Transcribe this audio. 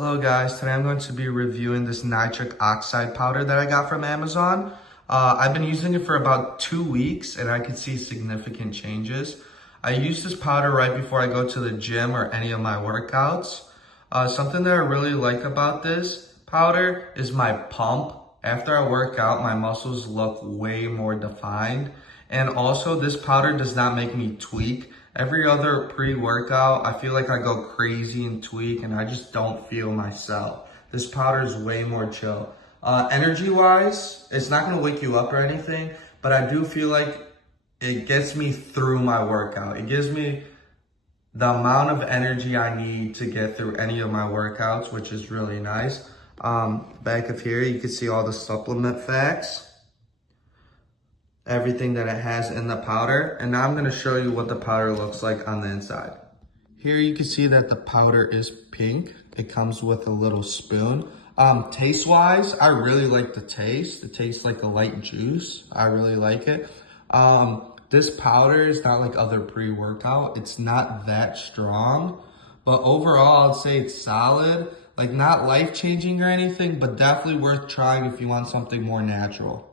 Hello guys, today I'm going to be reviewing this nitric oxide powder that I got from Amazon. I've been using it for about 2 weeks and I can see significant changes. I use this powder right before I go to the gym or any of my workouts. Something that I really like about this powder is my pump. After I work out, my muscles look way more defined. And also this powder does not make me tweak. Every other pre-workout, I feel like I go crazy and tweak and I just don't feel myself. This powder is way more chill. Energy-wise, it's not gonna wake you up or anything, but I do feel like it gets me through my workout. It gives me the amount of energy I need to get through any of my workouts, which is really nice. Back of here, you can see all the supplement facts. Everything that it has in the powder. And now I'm gonna show you what the powder looks like on the inside. Here you can see that the powder is pink. It comes with a little spoon. Taste-wise, I really like the taste. It tastes like a light juice. I really like it. This powder is not like other pre-workout. It's not that strong, but overall I'd say it's solid. Like not life-changing or anything, but definitely worth trying if you want something more natural.